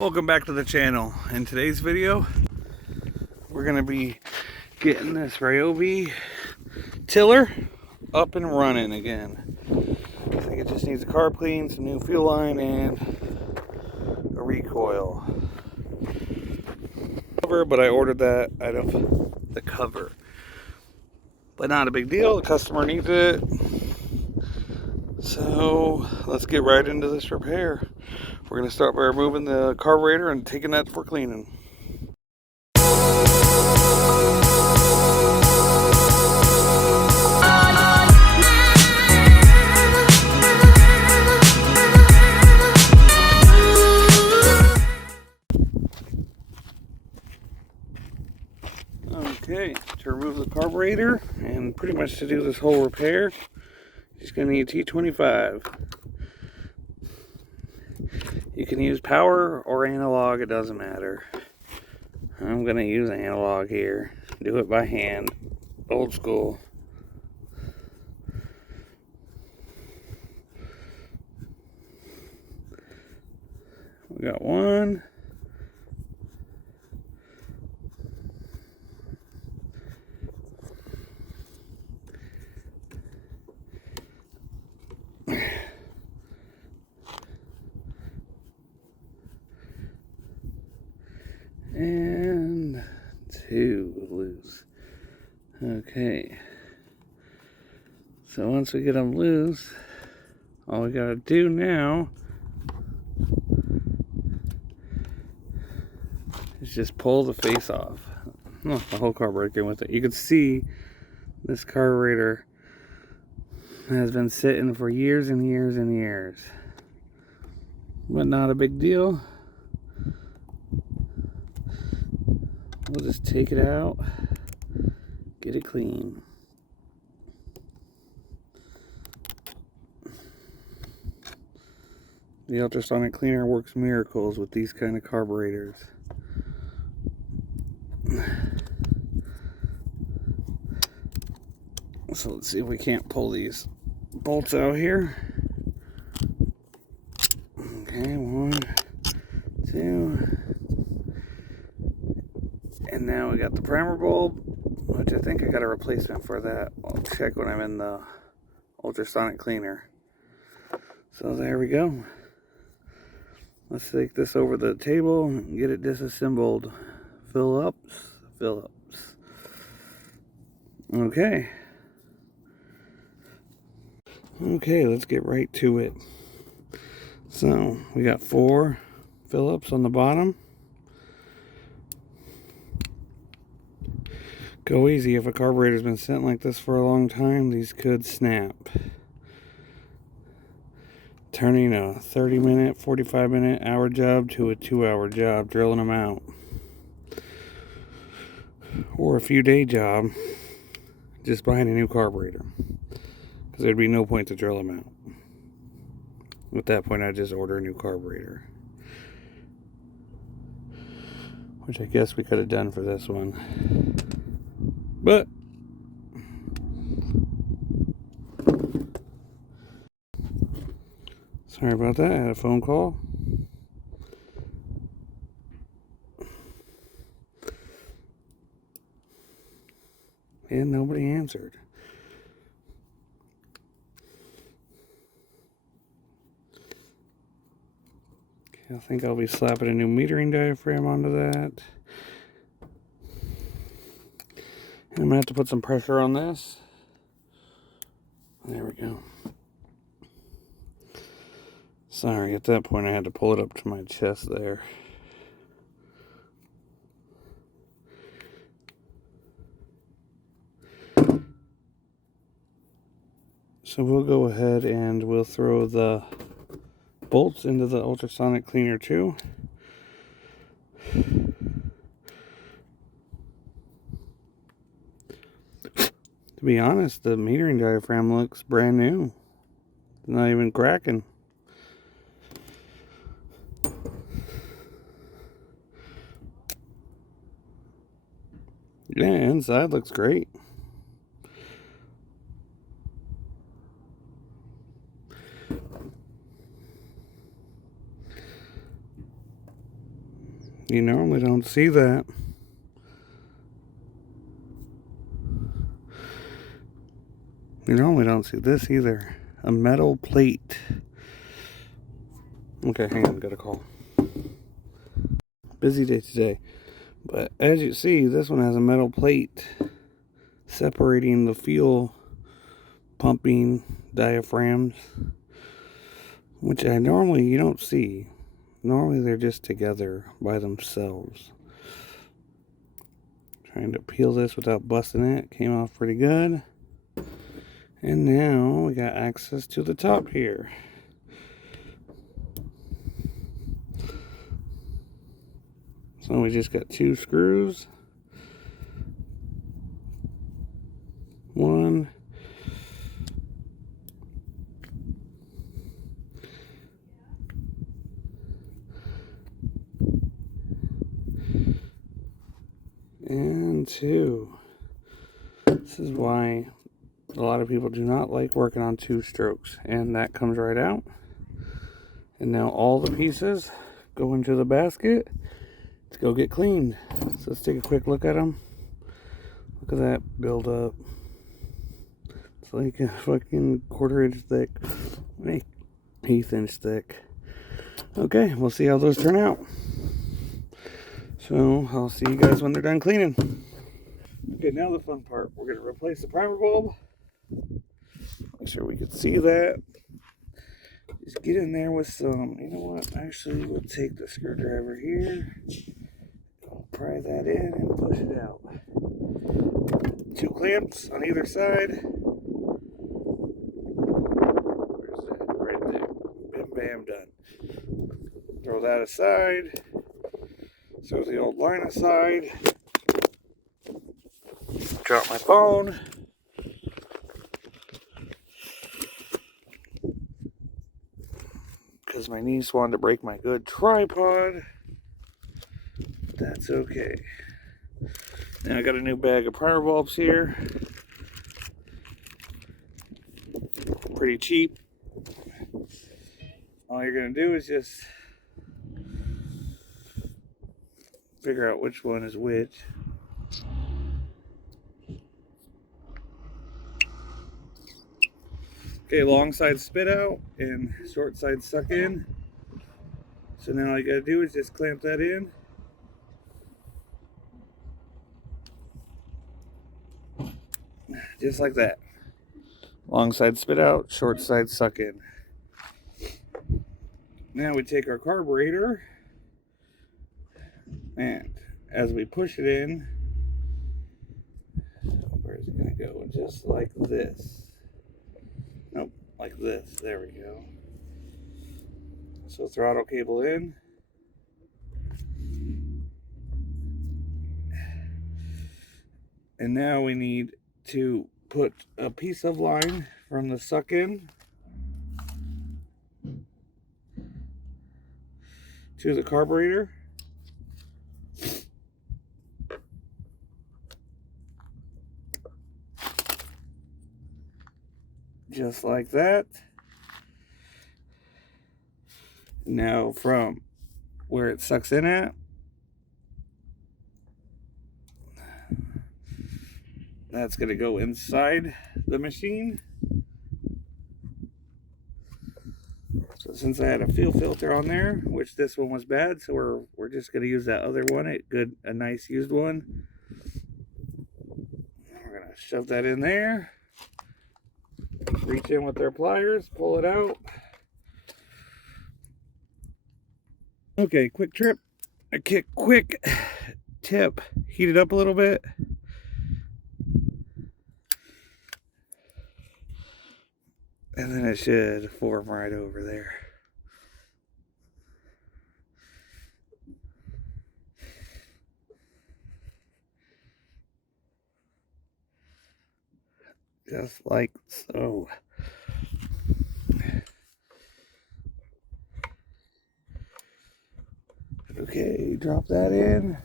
Welcome back to the channel. In today's video, we're going to be getting this Ryobi tiller up and running again. I think it just needs a carb clean, some new fuel line, and a recoil cover, but I ordered that out of the cover. But not a big deal, the customer needs it. So let's get right into this repair. We're going to start by removing the carburetor and taking that for cleaning. Okay, to remove the carburetor and pretty much to do this whole repair, you're going to need a T25. You can use power or analog, it doesn't matter. I'm going to use analog here. Do it by hand, old school. We got one. And two loose. Okay. So once we get them loose, all we gotta do now is just pull the face off. Oh, the whole carburetor came with it. You can see this carburetor has been sitting for years and years and years. But not a big deal. We'll just take it out, get it clean. The ultrasonic cleaner works miracles with these kind of carburetors. So let's see if we can't pull these bolts out here. Okay, one, two. And now we got the primer bulb, which I think I got a replacement for that. I'll check when I'm in the ultrasonic cleaner. So there we go. Let's take this over the table and get it disassembled. Phillips. Okay. Okay, let's get right to it. So we got 4 Phillips on the bottom. Go easy. If a carburetor's been sitting like this for a long time, these could snap. Turning a 30-minute, 45-minute, hour job to a 2-hour job, drilling them out. Or a few-day job, just buying a new carburetor. Because there'd be no point to drill them out. At that point, I'd just order a new carburetor. Which I guess we could have done for this one. But sorry about that, I had a phone call. And nobody answered. Okay, I think I'll be slapping a new metering diaphragm onto that. And I'm going to have to put some pressure on this. There we go. Sorry, at that point I had to pull it up to my chest there. So we'll go ahead and we'll throw the bolts into the ultrasonic cleaner too. To be honest, the metering diaphragm looks brand new. It's not even cracking. Yeah, inside looks great. You normally don't see that. You normally don't see this either. A metal plate. Okay, hang on, got a call. Busy day today. But as you see, this one has a metal plate separating the fuel pumping diaphragms, which you don't see. Normally they're just together by themselves. Trying to peel this without busting it. Came off pretty good. And now we got access to the top here. So we just got 2 screws. One. And 2. This is why a lot of people do not like working on 2 strokes. And that comes right out. And now all the pieces go into the basket. Let's go get cleaned. So let's take a quick look at them. Look at that build up. It's like a fucking 1/4 inch thick, 1/8 inch thick. Okay, we'll see how those turn out. So I'll see you guys when they're done cleaning. Okay, now the fun part. We're gonna replace the primer bulb. Make sure we can see that. Just get in there with some, you know what, actually we'll take the screwdriver here. I'll pry that in and push it out. 2 clamps on either side. Where's that? Right there. Bam, bam, done. Throw that aside. Throw the old line aside. Drop my phone. Because my niece wanted to break my good tripod. That's okay. Now I got a new bag of primer bulbs here. Pretty cheap. All you're going to do is just figure out which one is which. Okay, long side spit out and short side suck in. So now all you gotta do is just clamp that in. Just like that. Long side spit out, short side suck in. Now we take our carburetor and as we push it in, where's it gonna go? Just like this. Nope, like this. There we go. So throttle cable in. And now we need to put a piece of line from the suck in to the carburetor. Just like that. Now from where it sucks in at, that's going to go inside the machine. So since I had a fuel filter on there, which this one was bad, so we're just going to use that other one, a nice used one. We're going to shove that in there. Reach in with our pliers, pull it out. Okay, quick tip, heat it up a little bit. And then it should form right over there. Just like so. Okay, drop that in.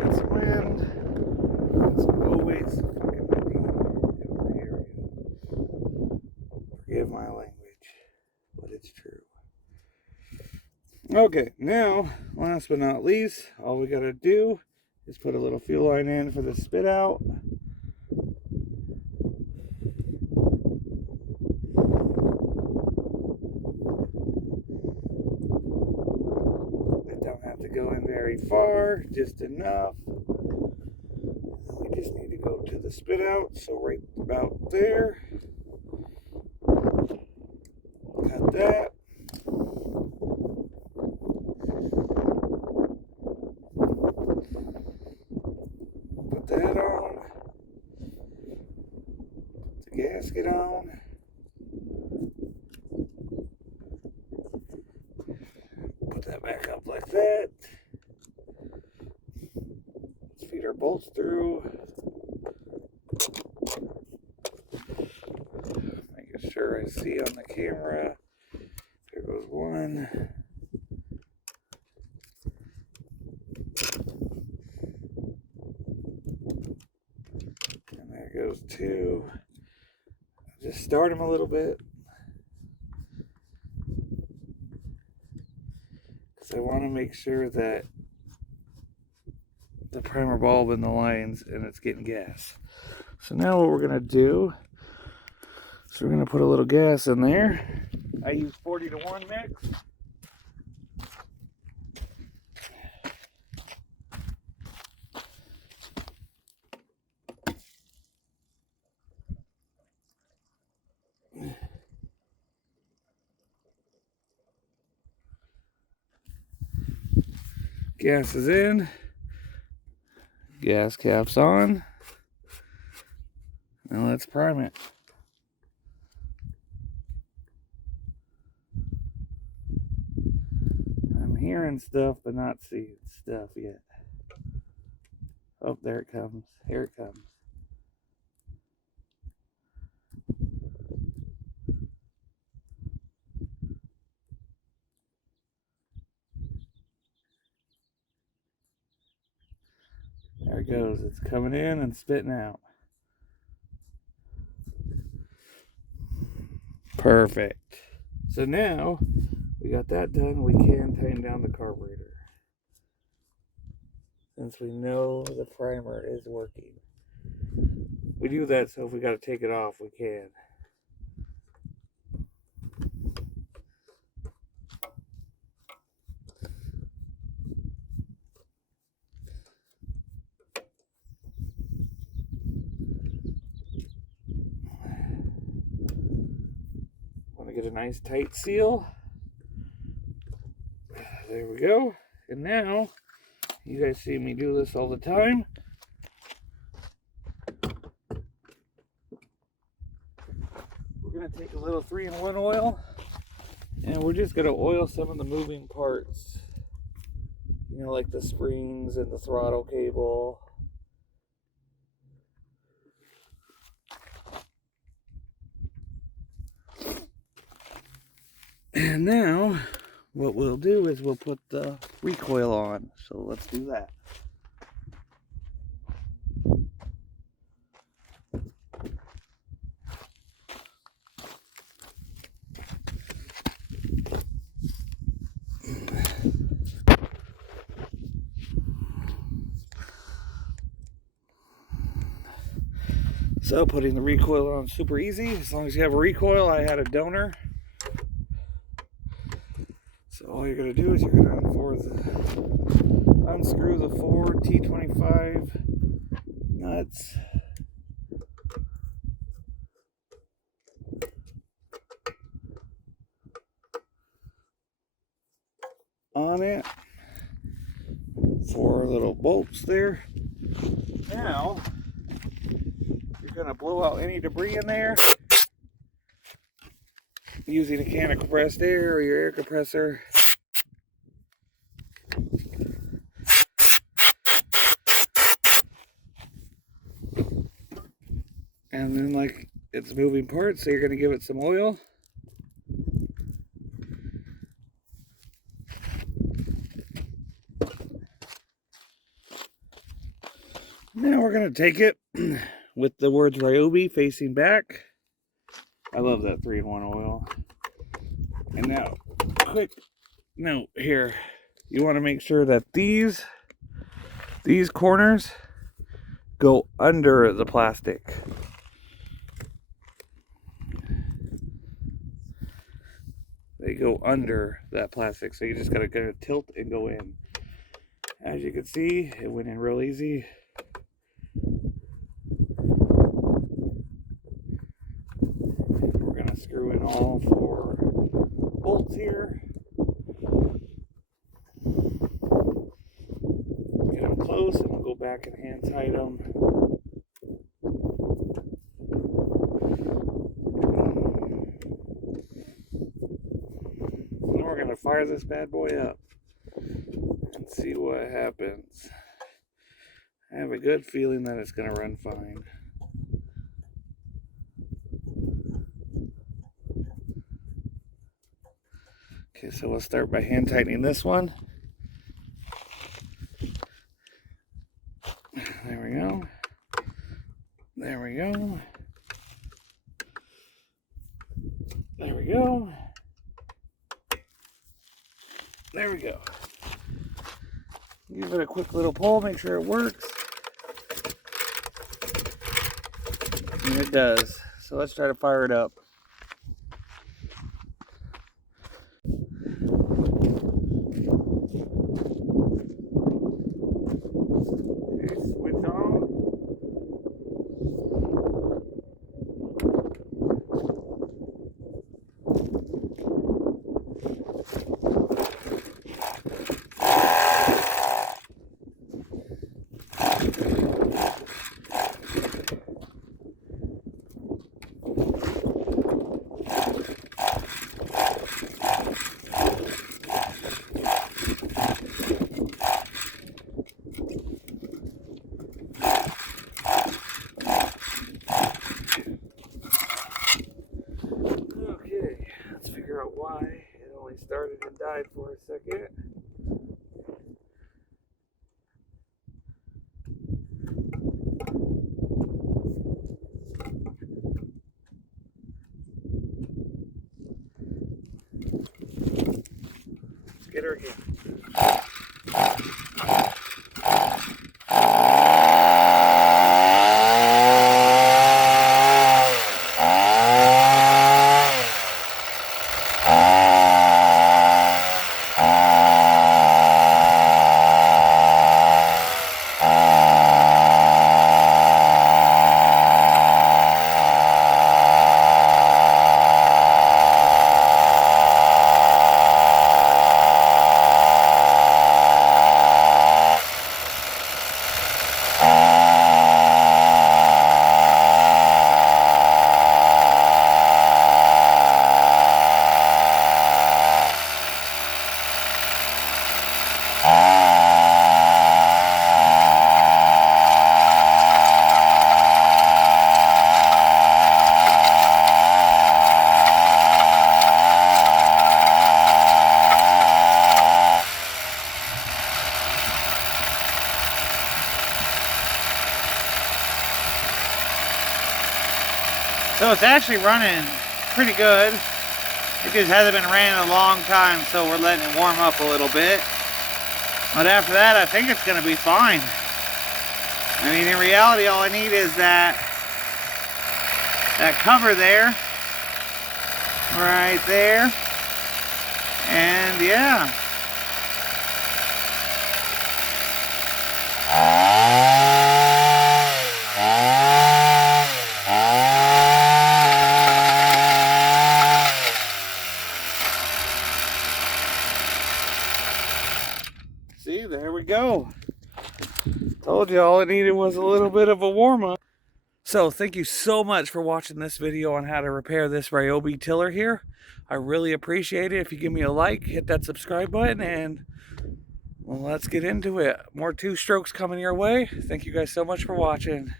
Get some wind. It's always fucking windy in my area. Forgive my language, but it's true. Okay, now, last but not least, all we gotta do is put a little fuel line in for the spit out. It don't have to go in very far, just enough. We just need to go to the spit out, so right about there. Cut that. Put that on. Put the gasket on. Put that back up like that. Let's feed our bolts through. Making sure I see on the camera. There goes one. And there goes two. Just start them a little bit. Because I want to make sure that the primer bulb in the lines and it's getting gas. So now what we're going to do is we're going to put a little gas in there. I use 40-to-1 mix. Gas is in. Gas cap's on. Now let's prime it. I'm hearing stuff but not seeing stuff yet. Oh, there it comes. Here it comes. There it goes. It's coming in and spitting out. Perfect. So now we got that done, we can tighten down the carburetor. Since we know the primer is working. We do that so if we got to take it off, we can. Want to get a nice tight seal. There we go. And now, you guys see me do this all the time. We're going to take a little 3-in-1 oil. And we're just going to oil some of the moving parts. You know, like the springs and the throttle cable. And now, what we'll do is we'll put the recoil on. So let's do that. So putting the recoil on super easy. As long as you have a recoil, I had a donor. So all you're going to do is you're going to unscrew the 4 T25 nuts. On it. 4 little bolts there. Now, you're going to blow out any debris in there using a can of compressed air or your air compressor. And then, like, it's moving parts, so you're going to give it some oil. Now we're going to take it with the words Ryobi facing back. I love that 3-in-1 oil. And now, quick Now here, you want to make sure that these corners go under the plastic. They go under that plastic, so you just gotta kind of tilt and go in. As you can see, it went in real easy. We're gonna screw in all 4 bolts here. Get them close, and we'll go back and hand tight them. And we're gonna fire this bad boy up and see what happens. I have a good feeling that it's gonna run fine. Okay, so we'll start by hand tightening this one. There we go. There we go. There we go. There we go. Give it a quick little pull, make sure it works. And it does. So let's try to fire it up. Okay, switch on. Why it only started and died for a second. Let's get her again. So it's actually running pretty good. It just hasn't been ran in a long time, so we're letting it warm up a little bit. But after that, I think it's going to be fine. I mean, in reality, all I need is that cover there, right there, and yeah. See, there we go. Told you all it needed was a little bit of a warm-up. So thank you so much for watching this video on how to repair this Ryobi tiller here. I really appreciate it. If you give me a like, hit that subscribe button, and well, let's get into it. More 2-strokes coming your way. Thank you guys so much for watching.